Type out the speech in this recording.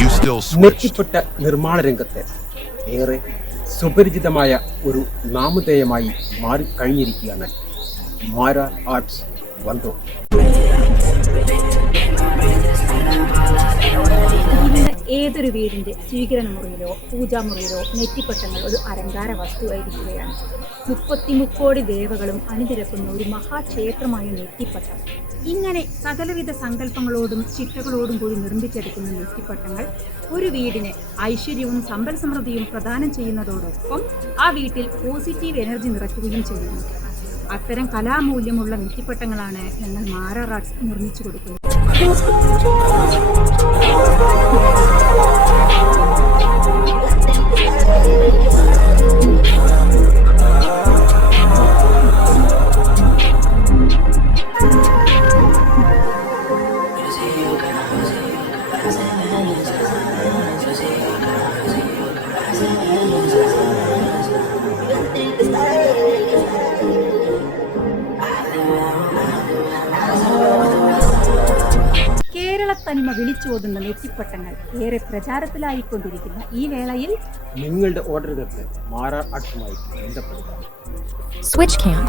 You still switched. മെച്ചപ്പെട്ട നിർമ്മാണ രംഗത്തെ ഏറെ സുപരിചിതമായ ഒരു നാമധേയമായി മാറിക്കഴിഞ്ഞിരിക്കുകയാണ് മാര ആർട്സ് വണ്ടോ. ഇന്ന് ഏതൊരു വീടിൻ്റെ സ്വീകരണ മുറിയിലോ പൂജാമുറിയിലോ നെറ്റിപ്പട്ടങ്ങൾ ഒരു അലങ്കാര വസ്തുവായിരിക്കുകയാണ്. 33 ദേവകളും അണിനിരക്കുന്ന ഒരു മഹാക്ഷേത്രമായ നെറ്റിപ്പട്ടം. ഇങ്ങനെ സകലവിധ സങ്കല്പങ്ങളോടും ചിട്ടകളോടും കൂടി നിർമ്മിച്ചെടുക്കുന്ന നെറ്റിപ്പട്ടങ്ങൾ ഒരു വീടിന് ഐശ്വര്യവും സമ്പൽ സമൃദ്ധിയും പ്രദാനം ചെയ്യുന്നതോടൊപ്പം ആ വീട്ടിൽ പോസിറ്റീവ് എനർജി നിറയ്ക്കുകയും ചെയ്യുന്നു. അത്തരം കലാമൂല്യമുള്ള നെറ്റിപ്പട്ടങ്ങളാണ് ഞങ്ങൾ മാര ആർട്സ് നിർമ്മിച്ചു കൊടുക്കുന്നത്. കേരളത്തനിമ വിളിച്ചോതുന്ന നെറ്റിപ്പട്ടങ്ങൾ ഏറെ പ്രചാരത്തിലായിക്കൊണ്ടിരിക്കുന്ന ഈ വേളയിൽ നിങ്ങളുടെ ഓർഡറുകൾക്ക് മാര ആർട്സുമായി ബന്ധപ്പെടുക. Switch cam.